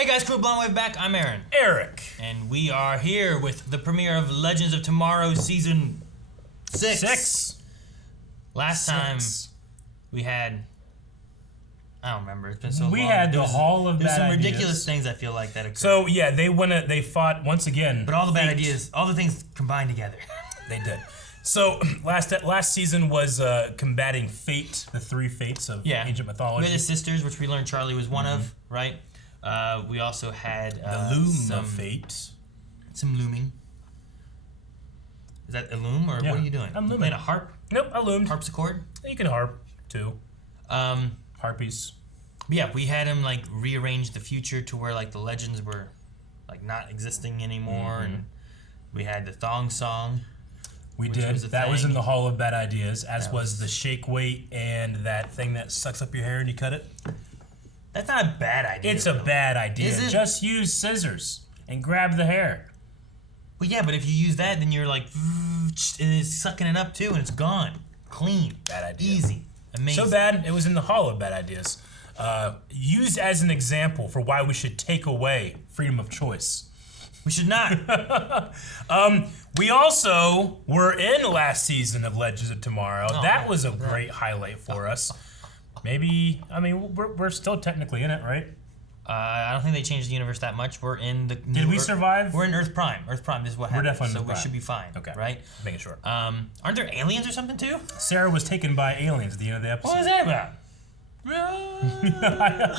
Hey guys, Crew Blonde Wave back. I'm Aaron. Eric. And we are here with the premiere of Legends of Tomorrow Season 6. Last time we had... I don't remember. It's been so long. We had the Hall of Bad Ideas. There's some ridiculous things I feel like that occurred. So yeah, they fought once again. But all the bad ideas, all the things combined together. They did. So last season was combating fate, the three fates of ancient mythology. We had the sisters, which we learned Charlie was one of, right? We also had the loom of fate. Some looming. Is that a loom or what are you doing? I'm looming. You playing a harp? Nope, I loomed. Harpsichord? You can harp too. Harpies. Yeah, we had him like rearrange the future to where like the legends were like not existing anymore, and we had the thong song. We did. That was in the Hall of Bad Ideas, as was the shake weight and that thing that sucks up your hair and you cut it. That's not a bad idea. It's a bad idea. Is it? Just use scissors and grab the hair. Well, yeah, but if you use that, then you're like, it's sucking it up too, and it's gone. Clean. Bad idea. Easy. Amazing. So bad, it was in the Hall of Bad Ideas. Used as an example for why we should take away freedom of choice. We should not. We also were in last season of Legends of Tomorrow. Oh, that was a great highlight for us. Maybe, I mean, we're still technically in it, right? I don't think they changed the universe that much. We're in the... Did we survive? We're in Earth Prime. Earth Prime, this is what happened. We're definitely so in we Prime. should be fine. Okay. Right? Making sure. Aren't there aliens or something too? Sarah was taken by aliens at the end of the episode. What was that about?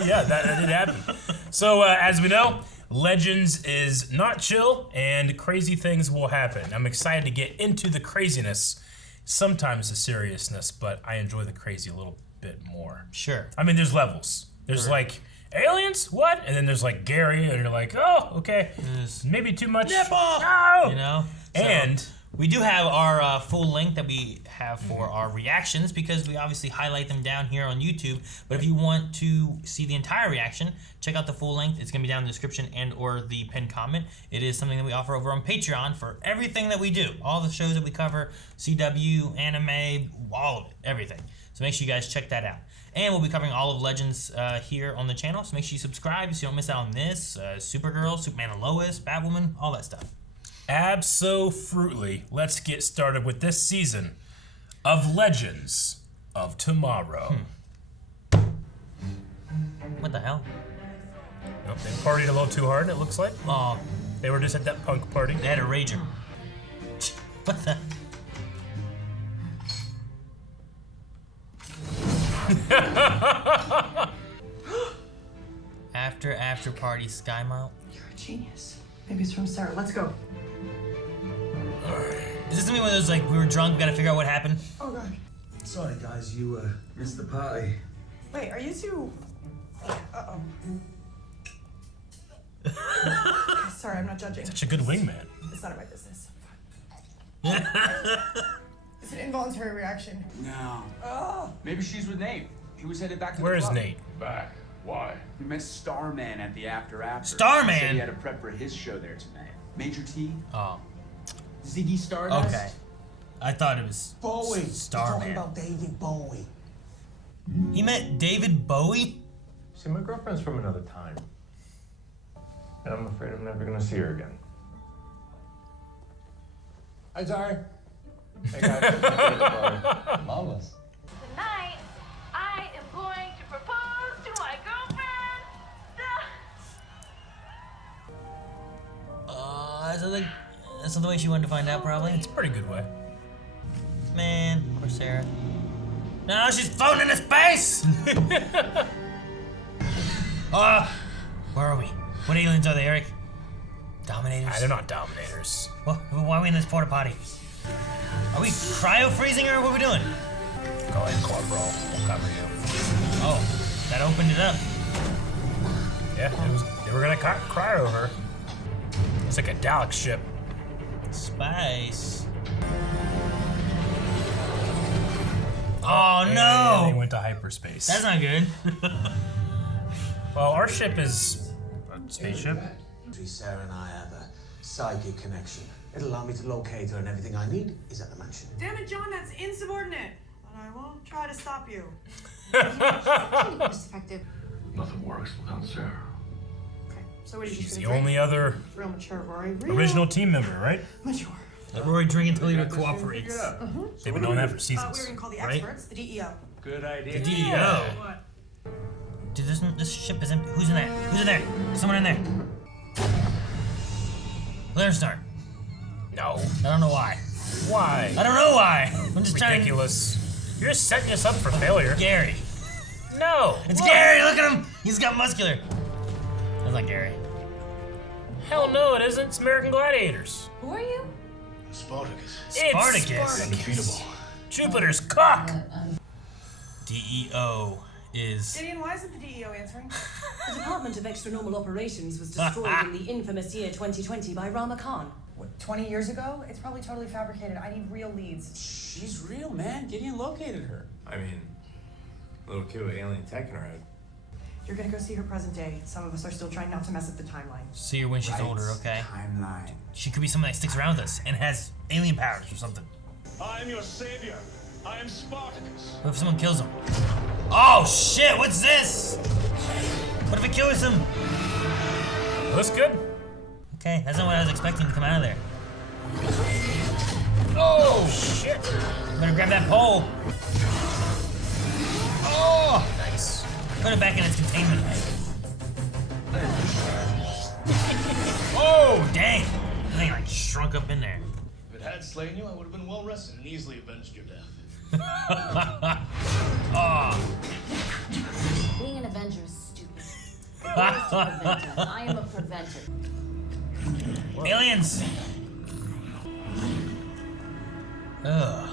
Yeah, that did happen. So, as we know, Legends is not chill, and crazy things will happen. I'm excited to get into the craziness, sometimes the seriousness, but I enjoy the crazy a little bit more. Sure. I mean, there's levels. There's like, aliens? What? And then there's like Gary, and you're like, oh, okay. Maybe too much. No! You know? And... we do have our full link that we have for our reactions, because we obviously highlight them down here on YouTube. But if you want to see the entire reaction, check out the full length. It's going to be down in the description and or the pinned comment. It is something that we offer over on Patreon for everything that we do. All the shows that we cover, CW, anime, all of it, everything. So make sure you guys check that out. And we'll be covering all of Legends here on the channel. So make sure you subscribe so you don't miss out on this. Supergirl, Superman and Lois, Batwoman, all that stuff. Abso-fruitly, let's get started with this season of Legends of Tomorrow. What the hell? Nope, they partied a little too hard, it looks like. Oh, They were just at that punk party. they had a rager. What the? After party sky mount. You're a genius. Maybe it's from Sarah. Let's go. Is this something where there's like we were drunk, we gotta figure out what happened? Oh god. Sorry guys, you missed the party. Wait, are you two? Uh-oh. Sorry, I'm not judging. Such a good wingman. It's none of my business. It's an involuntary reaction. No. Oh. Maybe she's with Nate. He was headed back to Where the is club. Nate? Back. Why? We met Starman at the after. Starman? He said he had to prep for his show there tonight. Major T, Oh, Ziggy Stardust. okay. I thought it was Bowie. Starman. Talking about David Bowie. He met David Bowie? See, my girlfriend's from another time. And I'm afraid I'm never gonna see her again. Hi, Zari. Hey, guys. Marvelous. Tonight, I am going to propose to my girlfriend. That's not the way she wanted to find out, probably. It's a pretty good way. Man, poor Sarah. No, she's floating into space! Where are we? What aliens are they, Eric? Dominators? They're not dominators. Well, why are we in this porta potty? Are we cryo-freezing her, or what are we doing? Go ahead, Corporal. We'll cover you. Oh, that opened it up. Yeah, they were gonna cry over. It's like a Dalek ship. Spice. Oh no! And they went to hyperspace. That's not good. Well, our ship is a spaceship. Sarah and I have a psychic connection. It'll allow me to locate her, and everything I need is at the mansion. Damn it, John, that's insubordinate. And I won't try to stop you. Cost effective. Nothing works without Sarah. Okay. So what are you She's just the gonna drink? only other Real mature, Rory. Real original team member, right? mature. Let Rory drink until he cooperates. They've been doing that for We seasons. were gonna call the Right? experts, the DEO. Good idea. The DEO. Dude, this ship is empty. Who's in there? Who's in there? Someone in there. Blair Star. No. I don't know why. Why? I don't know why. I'm just trying to... Ridiculous. You're just setting us up for failure. Gary. No. It's Look. Gary. Look at him. He's got muscular. That's not Gary. Hell no, it isn't. It's American Gladiators. Who are you? Spartacus. It's Spartacus. Undefeatable. Jupiter's cock. DEO is... Gideon, why isn't the DEO answering? The Department of Extranormal Operations was destroyed in the infamous year 2020 by Rama Khan. What, 20 years ago? It's probably totally fabricated. I need real leads. She's real, man. Gideon located her. I mean, little kid with alien tech in her head. You're gonna go see her present day. Some of us are still trying not to mess up the timeline. See her when she's Right. older, okay? Timeline. She could be someone that sticks around with us and has alien powers or something. I am your savior. I am Spartacus. What if someone kills him? Oh shit, what's this? What if it kills him? Looks good. Okay, that's not what I was expecting to come out of there. Oh, shit. Better grab that pole. Oh! Nice. Put it back in its containment. Oh, dang. That thing like shrunk up in there. If it had slain you, I would have been well rested and easily avenged your death. Oh. Being an Avenger is stupid. I am a preventer. Aliens! Ugh.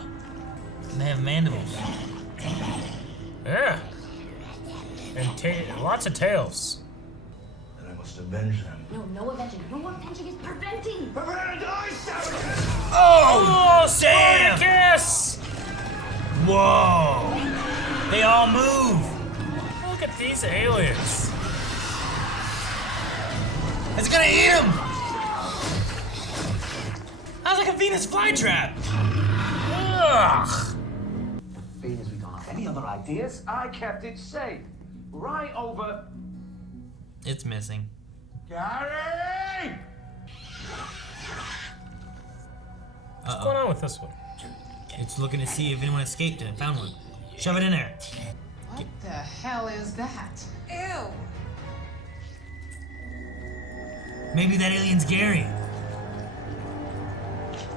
And they have mandibles. Yeah. And lots of tails. And I must avenge them. No, no avenging. No more avenging is preventing. Prepare to die, savages! Oh, damn! Spartacus! Whoa! They all move! Look at these aliens. It's gonna eat him! That was like a Venus flytrap! Ugh. Being as we don't have any other ideas, I kept it safe. Right over. It's missing. Gary! What's going on with this one? It's looking to see if anyone escaped and found one. Shove it in there. What the hell is that? Ew! Maybe that alien's Gary.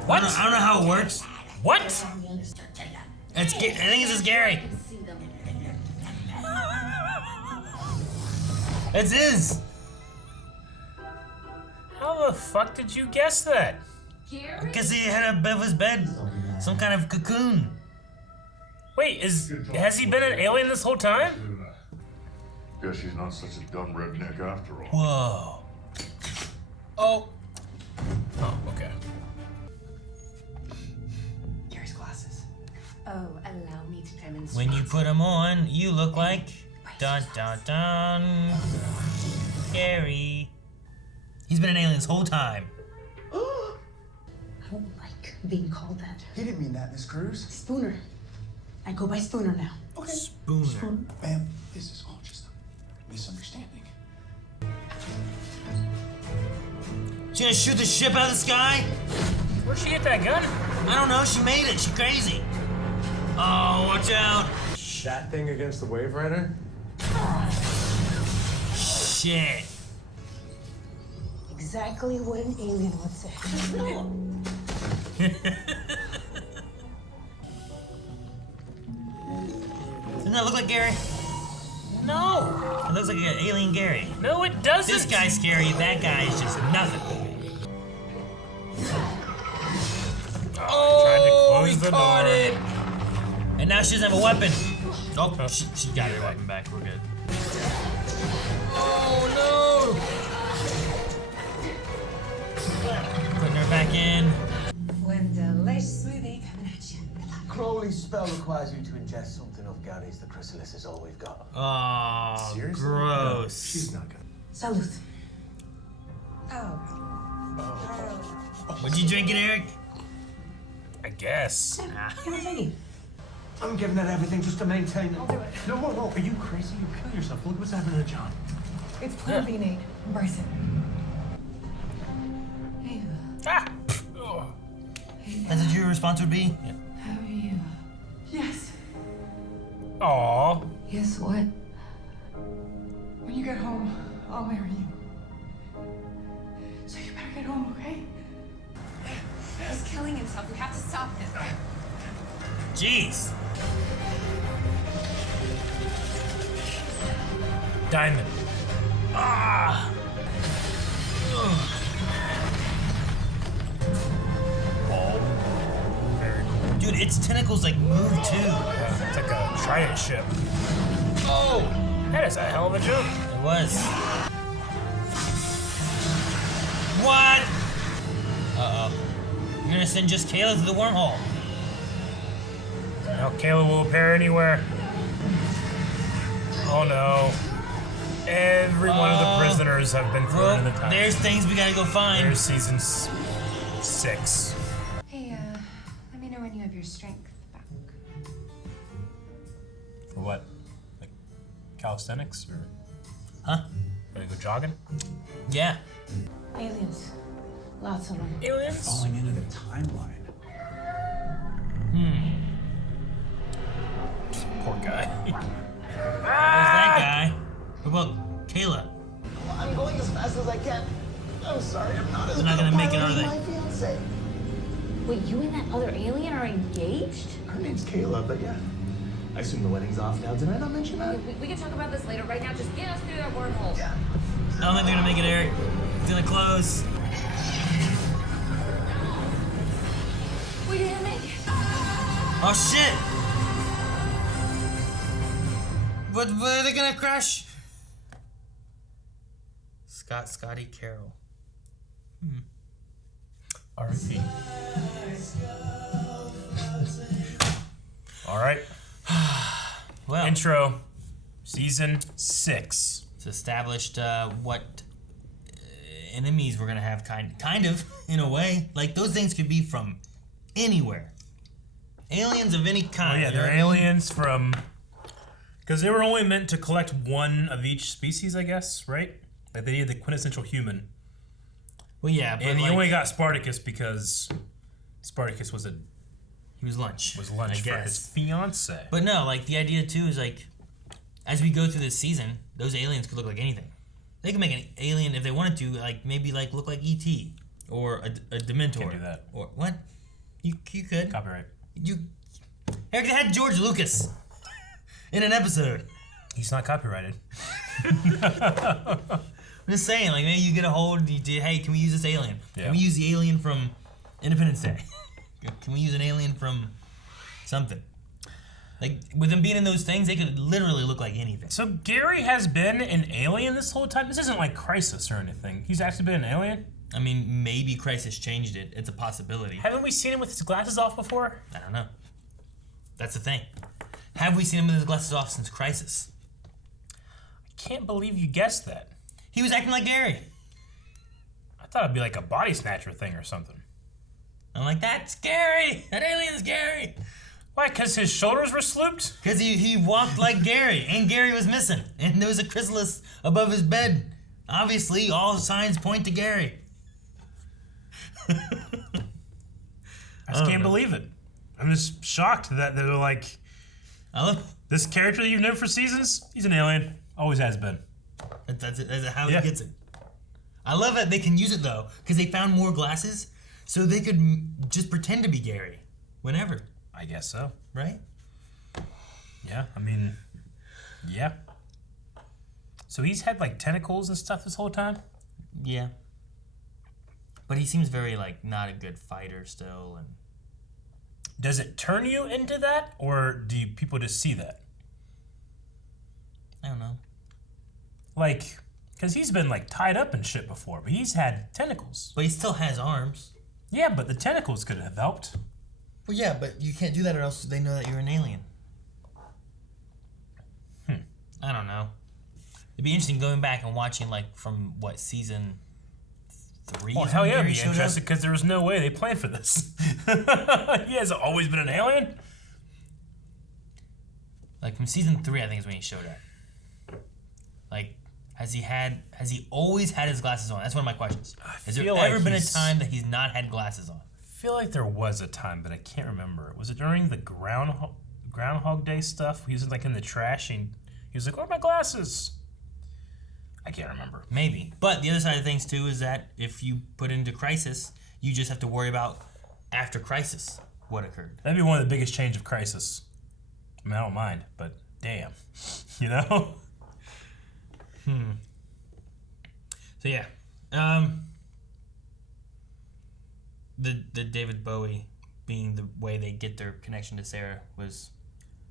What? I don't know how it works. What? I think it's just Gary. See them. It's his. How the fuck did you guess that? Gary? Because he had above his bed some kind of cocoon. Wait, has he been an alien this whole time? Guess he's not such a dumb redneck after all. Whoa. Oh. Oh, okay. Gary's glasses. Oh, allow me to demonstrate. When you put them on, you look like dun dun dun. Gary. He's been an alien this whole time. I don't like being called that. He didn't mean that, Miss Cruz. Spooner. I go by Spooner now. Okay. Spooner. Ma'am, this is all just a misunderstanding. She gonna shoot the ship out of the sky? Where'd she get that gun? I don't know. She made it. She's crazy. Oh, watch out. That thing against the Wave Rider? Shit. Exactly what an alien would say. Doesn't that look like Gary? No. It looks like an alien Gary. No, it doesn't. This guy's scary. That guy is just nothing. Oh, tried to close the caught door. it. And now she doesn't have a weapon. Oh, she got her weapon back. We're good. Oh no! Putting her back in. When delicious smoothie coming at you. Crowley's spell requires you to ingest something of Gary's. The chrysalis is all we've got. Oh, Seriously? gross. She's not gonna. Salute. Oh. Would you drink it, Eric? I guess. Give it a I'm giving it everything just to maintain I'll do it. No, whoa, whoa. Are you crazy? You kill yourself. Look what's happening to John. It's Plan B, Nate. Embrace it. Ah! Oh. That's what your response would be? How are you? Yes. Aww. Guess what? When you get home, I'll marry you. So you better get home, okay? He's killing himself. We have to stop him. Jeez. Diamond. Ah. Very cool. Dude, its tentacles like move too. Yeah, it's like a trident ship. Oh! That is a hell of a jump. It was. What? Uh-oh. You're gonna send just Kayla to the wormhole. Now Kayla will appear anywhere. Oh no. Every one of the prisoners have been thrown in the time. There's things we gotta go find. There's season 6. Hey, let me know when you have your strength back. For what? Like calisthenics or? Huh? Gonna go jogging? Yeah. Aliens. Lots of them. Aliens? Falling into the timeline. Poor guy. There's that guy. What about Kayla? I'm going as fast as I can. I'm sorry, I'm not as They're not good a gonna make it, pilot are as they? my fiance. Wait, you and that other alien are engaged? Her name's Kayla, but yeah. I assume the wedding's off now. Did I not mention that? We can talk about this later. Right now, just get us through that wormhole. Yeah. I don't think they're gonna make it, Eric. It's gonna close. We didn't make it. Oh shit! What are they gonna crash? Scotty Carroll. R.I.P. All right. Well, Intro. Season 6. it's established what enemies we're gonna have, kind of, in a way. Like, those things could be from anywhere. Aliens of any Oh kind. yeah, you know they're what I mean? aliens from... Because they were only meant to collect one of each species, I guess, right? Like they needed the quintessential human. Well, yeah, but And he like, only got Spartacus because Spartacus was he was lunch. lunch I for guess. his fiance. But no, like, the idea too is like, as we go through this season, those aliens could look like anything. They could make an alien if they wanted to, like maybe like look like E.T. or a Dementor. Can't do that. Or what? You could. Copyright. Eric, they had George Lucas in an episode. He's not copyrighted. I'm just saying, like, maybe you get a hold. Hey, can we use this alien? Yeah. Can we use the alien from Independence Day? Can we use an alien from something? Like, with them being in those things, they could literally look like anything. So Gary has been an alien this whole time? This isn't like Crisis or anything. He's actually been an alien? I mean, maybe Crisis changed it. It's a possibility. Haven't we seen him with his glasses off before? I don't know. That's the thing. Have we seen him with his glasses off since Crisis? I can't believe you guessed that. He was acting like Gary. I thought it'd be like a body snatcher thing or something. I'm like, that's Gary! That alien's Gary! Why, because his shoulders were slooped? Because he walked like Gary, and Gary was missing. And there was a chrysalis above his bed. Obviously, all signs point to Gary. I just can't believe it. I'm just shocked that they're like, I love this character that you've known for seasons, he's an alien. Always has been. that's it. That's how Yeah. he gets it. I love that they can use it though, because they found more glasses, so they could just pretend to be Gary whenever, I guess so. right? Yeah, I mean, yeah. So he's had like tentacles and stuff this whole time? Yeah. But he seems very like not a good fighter still, and Does it turn you into that, or do people just see that? I don't know. Like, because he's been like tied up and shit before, but he's had tentacles. But he still has arms. Yeah, but the tentacles could have helped. Well, yeah, but you can't do that or else they know that you're an alien. I don't know. It'd be interesting going back and watching, like, from, what, season 3? Oh, is hell when yeah, I'd Gary be showed up? interested, because there was no way they planned for this. He has always been an alien? Like, from season 3, I think is when he showed up. Like, Has he always had his glasses on? That's one of my questions. Has there feel like ever been a time that he's not had glasses on? I feel like there was a time, but I can't remember. Was it during the Groundhog Day stuff? He was like in the trash and he was like, "Where are my glasses?" I can't remember. Maybe. But the other side of things too is that if you put into Crisis, you just have to worry about after Crisis what occurred. That'd be one of the biggest change of Crisis. I mean, I don't mind, but damn, you know. So yeah, the David Bowie being the way they get their connection to Sarah was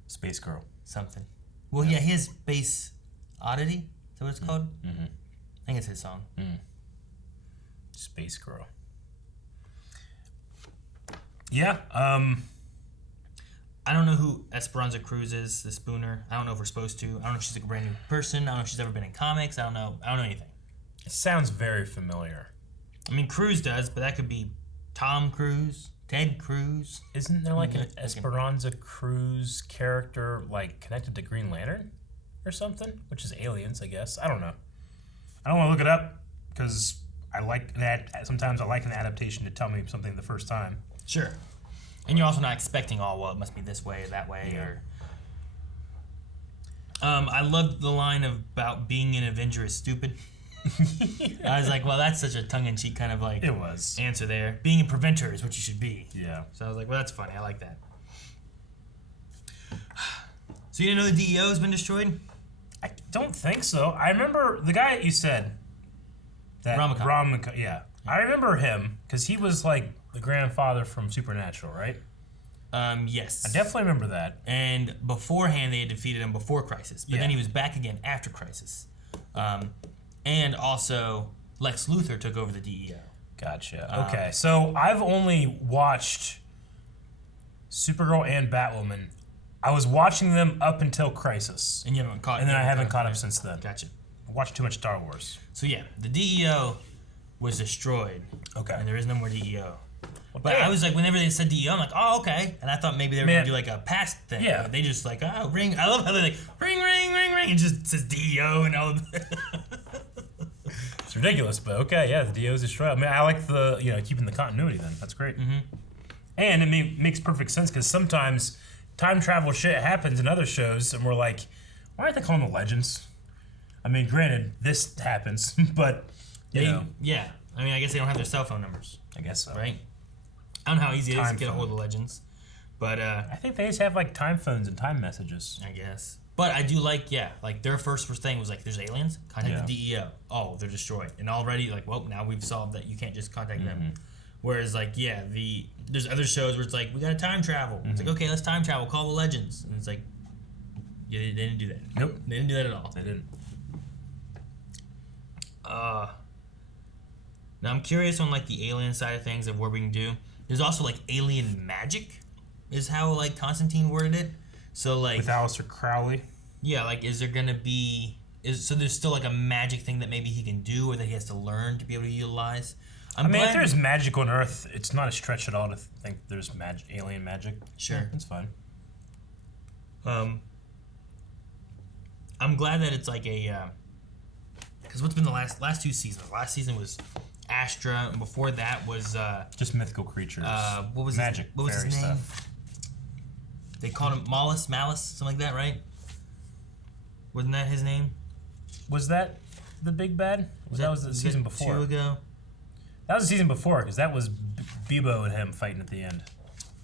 Space Girl. something. Well, yeah, his Space Oddity. Is that what it's called? Mm-hmm. I think it's his song. Space Girl. Yeah. I don't know who Esperanza Cruz is, the Spooner. I don't know if we're supposed to. I don't know if she's like a brand new person. I don't know if she's ever been in comics. I don't know anything. It sounds very familiar. I mean, Cruz does, but that could be Tom Cruise, Ted Cruz. Isn't there like an Esperanza Cruz character like connected to Green Lantern or something? Which is aliens, I guess. I don't know. I don't want to look it up because I like that. Sometimes I like an adaptation to tell me something the first time. Sure. And you're also not expecting, it must be this way or that way. Or I loved the line about being an Avenger is stupid. I was like, well, that's such a tongue-in-cheek kind of like answer there. Being a preventer is what you should be. Yeah. So I was like, well, that's funny. I like that. So you didn't know the DEO has been destroyed? I don't think so. I remember the guy you said. That Ramakan. Yeah. I remember him because he was like the grandfather from Supernatural, right? Yes. I definitely remember that. And beforehand, they had defeated him before Crisis. But Yeah. then he was back again after Crisis. And also, Lex Luthor took over the DEO. Gotcha. Okay, so I've only watched Supergirl and Batwoman. I was watching them up until Crisis. And you haven't caught And then I haven't caught up since then. Gotcha. I watched too much Star Wars. So yeah, the DEO was destroyed. Okay. And there is no more DEO. Well, But I was like, whenever they said DEO, I'm like, oh, okay. And I thought maybe they were going to do like a past thing. Yeah. But they just like, oh, ring. I love how they're like, ring, ring, ring, ring. It just says DEO and all. It's ridiculous, but okay, yeah, the DEO is destroyed. I mean, I like the, keeping the continuity then. That's great. Mm-hmm. And it makes perfect sense because sometimes time travel shit happens in other shows and we're like, why aren't they calling them Legends? I mean, granted, this happens, but, you know. Yeah. I mean, I guess they don't have their cell phone numbers. I guess so. Right? I don't know how easy it is to get a Time hold of Legends. But, I think they just have, like, time phones and time messages. I guess. But I do like their first thing was like, there's aliens, contact the DEO. Oh, they're destroyed. And already, like, well, now we've solved that you can't just contact them. Whereas, like, there's other shows where it's like, we gotta time travel. It's like, okay, let's time travel, call the Legends. And it's like, yeah, they didn't do that. Nope. They didn't do that at all. They didn't. Now I'm curious on, like, the alien side of things of what we can do. There's also, like, alien magic is how, like, Constantine worded it. So, like... With Aleister Crowley? Yeah, like, is there gonna be... So there's still, like, a magic thing that maybe he can do or that he has to learn to be able to utilize? I mean, if there's magic on Earth, it's not a stretch at all to think there's alien magic. Sure. Yeah, that's fine. I'm glad that it's like a... Because what's been the last two seasons? Last season was Astra, and before that was... just mythical creatures. What was magic, what was fairy his name? stuff. They called him Malice, something like that, right? Wasn't that his name? Was that the big bad? That was the season before. 2 ago? That was the season before, because that was Bebo and him fighting at the end.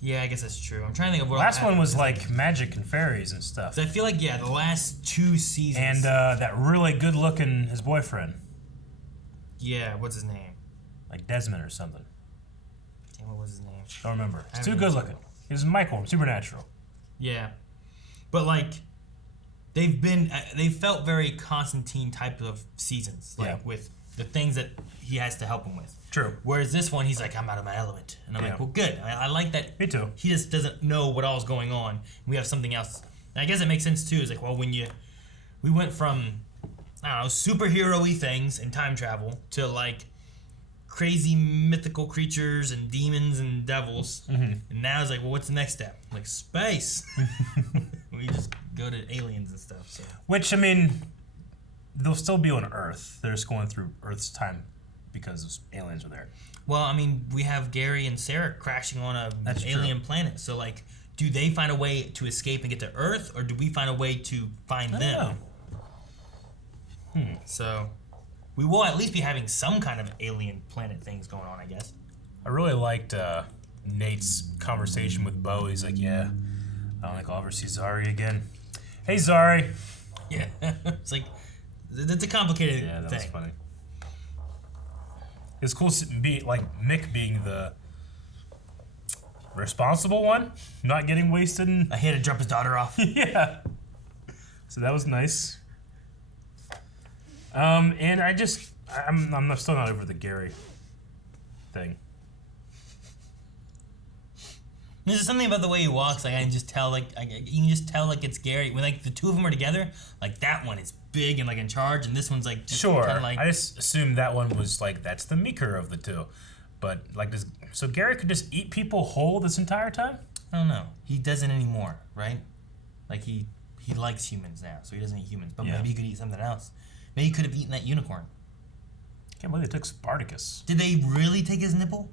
Yeah, I guess that's true. I'm trying to think of what... Last one was like magic and fairies and stuff. So I feel like, the last 2 seasons... And that really good-looking, his boyfriend. Yeah, what's his name? Like Desmond or something. Damn, what was his name? Don't remember. He's too good-looking. He was Michael from Supernatural. Yeah. But, like, they felt very Constantine type of seasons. Like, with the things that he has to help him with. True. Whereas this one, he's like, I'm out of my element. And I'm like, well, good. I like that. Me too. He just doesn't know what all's going on. We have something else. And I guess it makes sense, too. It's like, well, we went from, I don't know, superhero-y things and time travel to, like, crazy mythical creatures and demons and devils. And now it's like, well, what's the next step? Like, space. We just go to aliens and stuff. So. Which, I mean, they'll still be on Earth. They're just going through Earth's time because aliens are there. Well, I mean, we have Gary and Sarah crashing on a alien planet. So, like, do they find a way to escape and get to Earth, or do we find a way to find them? So, we will at least be having some kind of alien planet things going on, I guess. I really liked Nate's conversation with Bo. He's like, yeah, I don't think I'll ever see Zari again. Hey, Zari. Yeah, it's like, it's a complicated thing. Yeah, that was funny. It's cool like Mick being the responsible one, not getting wasted. He had to drop his daughter off. Yeah. So that was nice. And I'm still not over the Gary thing. There's something about the way he walks. Like I can just tell. You can just tell like it's Gary. When like the two of them are together, like that one is big and like in charge, and this one's like just sure. Kinda like, I just assumed that one was like that's the meeker of the two, but like so Gary could just eat people whole this entire time? I don't know. He doesn't anymore, right? Like he likes humans now, so he doesn't eat humans. But maybe he could eat something else. Maybe he could have eaten that unicorn. Can't believe they took Spartacus. Did they really take his nipple?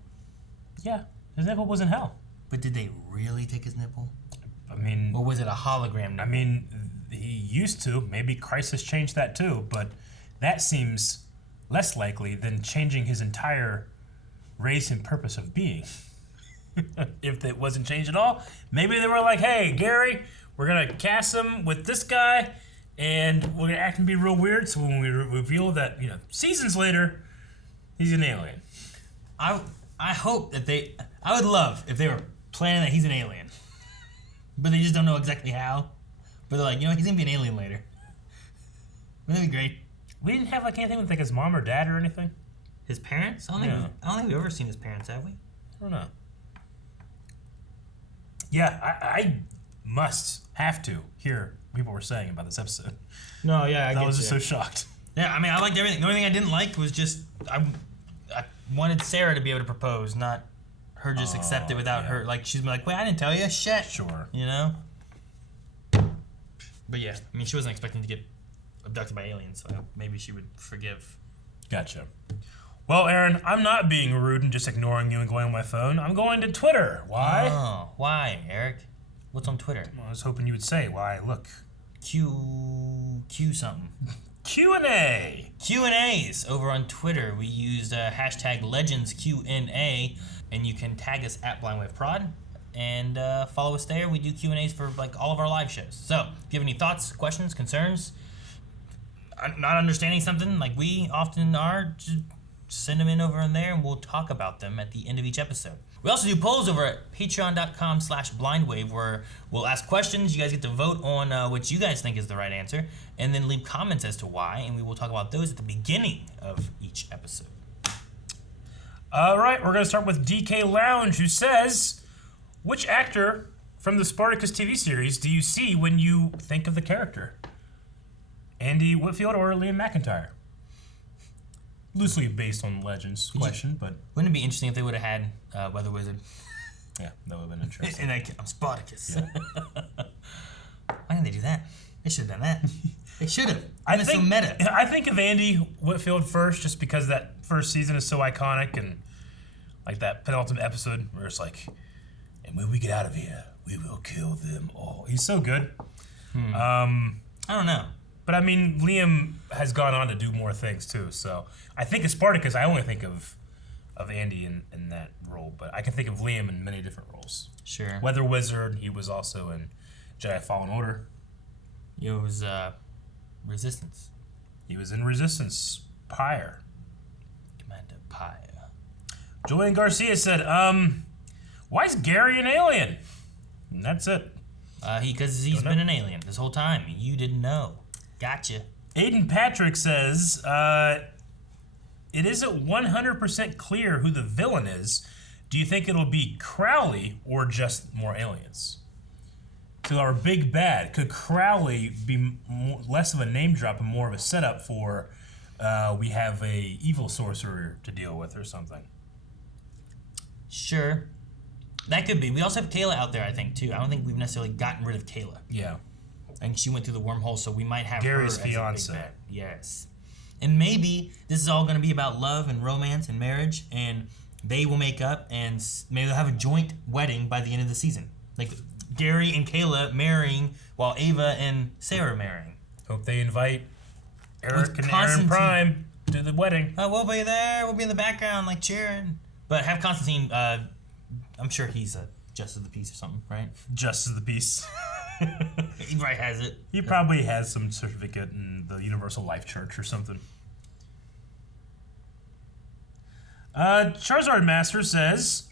Yeah, his nipple was in hell. But did they really take his nipple? I mean... Or was it a hologram nipple? I mean, he used to. Maybe Christ has changed that too, but that seems less likely than changing his entire race and purpose of being. If it wasn't changed at all, maybe they were like, hey, Gary, we're going to cast him with this guy, and we're going to act and be real weird, so when we reveal that, seasons later, he's an alien. I hope that I would love if they were planning that he's an alien. But they just don't know exactly how. But they're like, he's going to be an alien later. Wouldn't that be great? We didn't have anything with his mom or dad or anything? His parents? I don't think we've ever seen his parents, have we? I don't know. Yeah, I must have to hear what people were saying about this episode. No, yeah, I was just so shocked. Yeah, I mean, I liked everything. The only thing I didn't like was just I wanted Sarah to be able to propose, not her just accept it without her. Like she's been like, wait, I didn't tell you. Shit. Sure. But yeah, I mean, she wasn't expecting to get abducted by aliens, so maybe she would forgive. Gotcha. Well, Aaron, I'm not being rude and just ignoring you and going on my phone. I'm going to Twitter. Why? Oh, why, Eric? What's on Twitter? Well, I was hoping you would say why. Look. Q something. Q&A. Q&As over on Twitter. We used hashtag LegendsQNA, and you can tag us at BlindWaveProd and follow us there. We do Q&As for like all of our live shows. So if you have any thoughts, questions, concerns, not understanding something like we often are, just send them in over in there and we'll talk about them at the end of each episode. We also do polls over at patreon.com/blindwave where we'll ask questions. You guys get to vote on what you guys think is the right answer and then leave comments as to why, and we will talk about those at the beginning of each episode. All right, we're going to start with DK Lounge, who says, which actor from the Spartacus TV series do you see when you think of the character? Andy Whitfield or Liam McIntyre? Loosely based on Legends question, but... Wouldn't it be interesting if they would have had Weather Wizard? Yeah, that would have been interesting. And I'm Spartacus. Yeah. Why didn't they do that? They should have done that. They should have. I think so meta. I think of Andy Whitfield first, just because that first season is so iconic, and like that penultimate episode where it's like, and when we get out of here, we will kill them all. He's so good. I don't know. But I mean, Liam has gone on to do more things too. So I think of Spartacus, I only think of Andy in that role, but I can think of Liam in many different roles. Sure. Weather Wizard, he was also in Jedi Fallen Order. It was Resistance. He was in Resistance. Pyre. Commander Pyre. Julian Garcia said, why is Gary an alien? And that's it. Because he's been an alien this whole time. You didn't know. Gotcha. Aiden Patrick says, it isn't 100% clear who the villain is. Do you think it'll be Crowley or just more aliens? So our big bad, could Crowley be less of a name drop and more of a setup for we have a evil sorcerer to deal with or something? Sure. That could be. We also have Kayla out there, I think, too. I don't think we've necessarily gotten rid of Kayla. Yeah. And she went through the wormhole, so we might have Gary's her as fiance. a big bad. Yes. And maybe this is all going to be about love and romance and marriage, and they will make up, and maybe they'll have a joint wedding by the end of the season. Like Gary and Kayla marrying while Ava and Sarah marrying. Hope they invite Eric With and Aaron Constantine. Prime to the wedding. Oh, we'll be there. We'll be in the background, like cheering. But have Constantine. I'm sure he's a justice of the peace or something, right? Justice of the peace. He probably has it. He probably has some certificate in the Universal Life Church or something. Charizard Master says,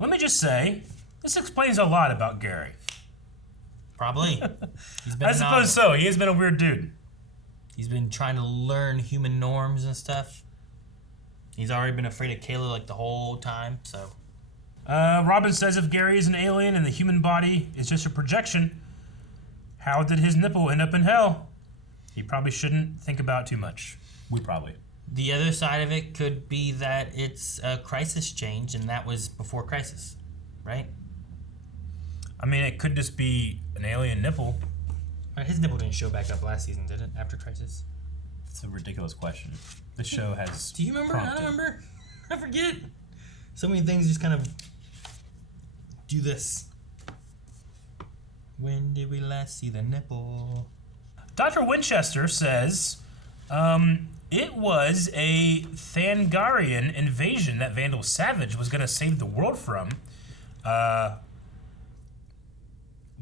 let me just say, this explains a lot about Gary. Probably. He's been I suppose so. He has been a weird dude. He's been trying to learn human norms and stuff. He's already been afraid of Kayla like the whole time, so. Robin says if Gary is an alien and the human body is just a projection, how did his nipple end up in hell? He probably shouldn't think about too much. We probably. The other side of it could be that it's a Crisis change, and that was before Crisis, right? I mean, it could just be an alien nipple. His nipple didn't show back up last season, did it? After Crisis? It's a ridiculous question. This show has. Do you remember? prompted. I don't remember. I forget. So many things just kind of do this. When did we last see the nipple? Dr. Winchester says, it was a Thangarian invasion that Vandal Savage was going to save the world from.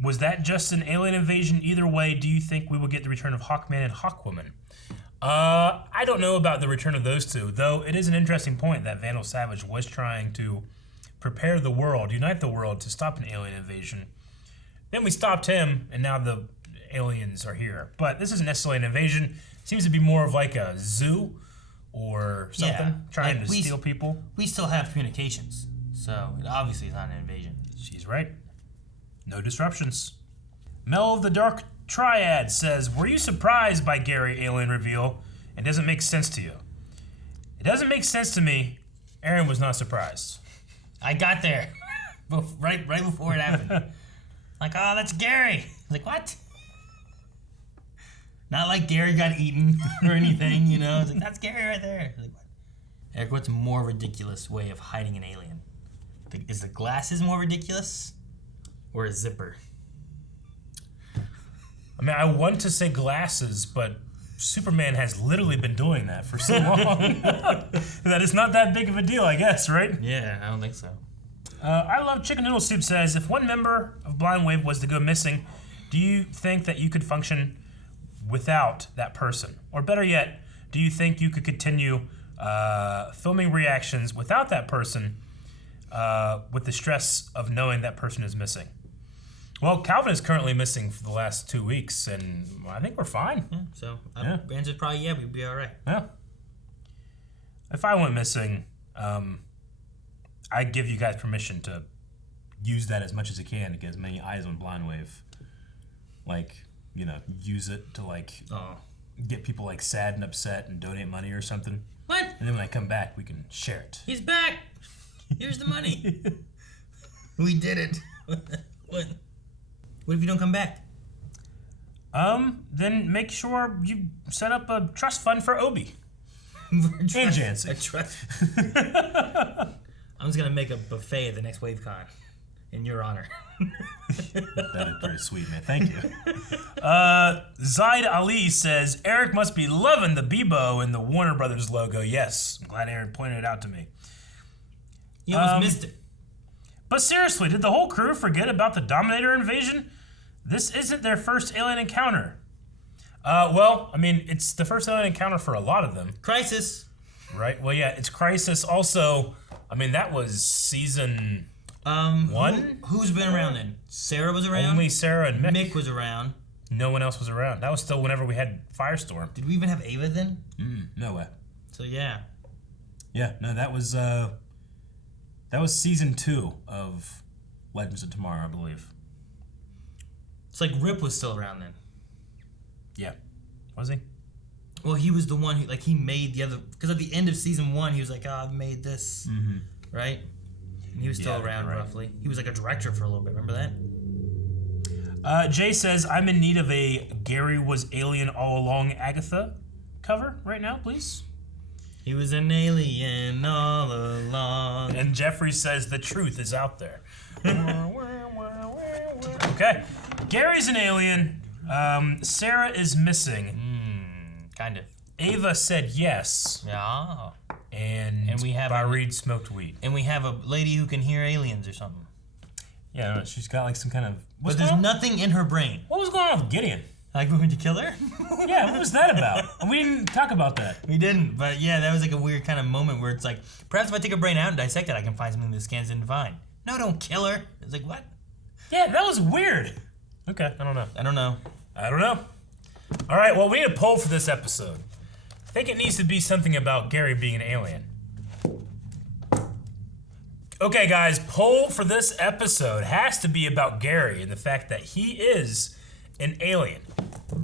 Was that just an alien invasion? Either way, do you think we will get the return of Hawkman and Hawkwoman? I don't know about the return of those two, though it is an interesting point that Vandal Savage was trying to prepare the world, unite the world to stop an alien invasion. Then we stopped him, and now the aliens are here. But this isn't necessarily an invasion. It seems to be more of like a zoo or something, trying to steal people. We still have communications, so it obviously is not an invasion. She's right. No disruptions. Mel of the Dark Triad says, were you surprised by Gary alien reveal? It doesn't make sense to you. It doesn't make sense to me. Aaron was not surprised. I got there right before it happened. Like, oh, that's Gary. Like, what? Not like Gary got eaten or anything, you know? It's like, that's Gary right there. Like, what? Eric, what's a more ridiculous way of hiding an alien? Is the glasses more ridiculous or a zipper? I mean, I want to say glasses, but Superman has literally been doing that for so long that it's not that big of a deal, I guess, right? Yeah, I don't think so. I Love Chicken Noodle Soup says, if one member of Blind Wave was to go missing, do you think that you could function without that person? Or better yet, do you think you could continue filming reactions without that person with the stress of knowing that person is missing? Well, Calvin is currently missing for the last 2 weeks, and I think we're fine. Yeah, so the answer's probably we'd be all right. Yeah. If I went missing, I'd give you guys permission to use that as much as you can to get as many eyes on Blind Wave. Like, you know, use it to get people like sad and upset and donate money or something. What? And then when I come back, we can share it. He's back. Here's the money. We did it. What? What if you don't come back? Then make sure you set up a trust fund for Obi. And Jancy. A trust. I'm just gonna make a buffet at the next WaveCon, in your honor. That is pretty sweet, man. Thank you. Zaid Ali says, Eric must be loving the Bebo and the Warner Brothers logo. Yes, I'm glad Aaron pointed it out to me. You almost missed it. But seriously, did the whole crew forget about the Dominator invasion? This isn't their first alien encounter. Well, I mean, it's the first alien encounter for a lot of them. Crisis. Right? Well, yeah, it's Crisis. Also, I mean, that was season 1? Who's been around then? Sarah was around? Only Sarah and Mick. Mick was around. No one else was around. That was still whenever we had Firestorm. Did we even have Ava then? No way. So, yeah. Yeah, no, that was season 2 of Legends of Tomorrow, I believe. It's like Rip was still around then. Yeah. Was he? Well, he was the one who, like, he made the other... Because at the end of season 1, he was like, oh, I've made this. Mm-hmm. Right? And he was still around, roughly. He was like a director for a little bit. Remember that? Jay says, I'm in need of a Gary was alien all along Agatha cover right now, please. He was an alien all along. And Jeffrey says the truth is out there. Okay. Gary's an alien. Sarah is missing. Kind of. Ava said yes. Yeah. And we have Reed smoked weed. And we have a lady who can hear aliens or something. Yeah, I don't know, she's got like some kind of... But there's nothing in her brain. What was going on with Gideon? Like we went to kill her? Yeah, what was that about? We didn't talk about that. We didn't, but yeah, that was like a weird kind of moment where it's like, perhaps if I take her brain out and dissect it, I can find something the scans didn't find. No, don't kill her. It's like, what? Yeah, that was weird. Okay, I don't know. I don't know. All right, well, we need a poll for this episode. I think it needs to be something about Gary being an alien. Okay, guys, poll for this episode has to be about Gary and the fact that he is an alien.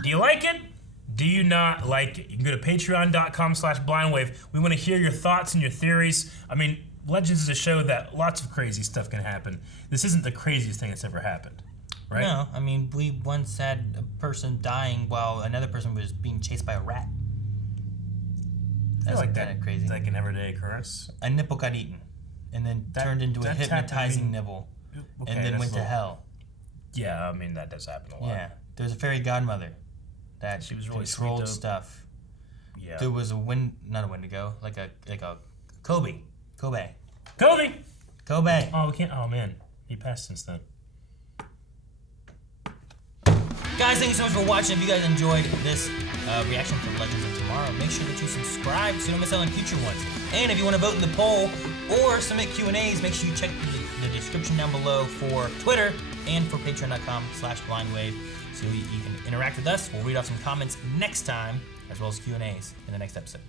Do you like it? Do you not like it? You can go to patreon.com/blindwave. We want to hear your thoughts and your theories. I mean, Legends is a show that lots of crazy stuff can happen. This isn't the craziest thing that's ever happened, right? No, I mean, we once had a person dying while another person was being chased by a rat. I feel like kind of crazy. Like an everyday occurrence. A nipple got eaten, and then turned into a hypnotizing nibble, and then went to hell. Yeah, I mean, that does happen a lot. Yeah, there's a fairy godmother that she was really controlled sweet, stuff. Yeah. There was not a Wendigo, like a Kobe. Kobe! Oh, we can't. Oh man, he passed since then. Guys, thank you so much for watching. If you guys enjoyed this reaction from Legends of Tomorrow, make sure that you subscribe so you don't miss out on future ones. And if you want to vote in the poll or submit Q&As, make sure you check the description down below for Twitter and for patreon.com/blindwave so you can interact with us. We'll read off some comments next time, as well as Q&As in the next episode.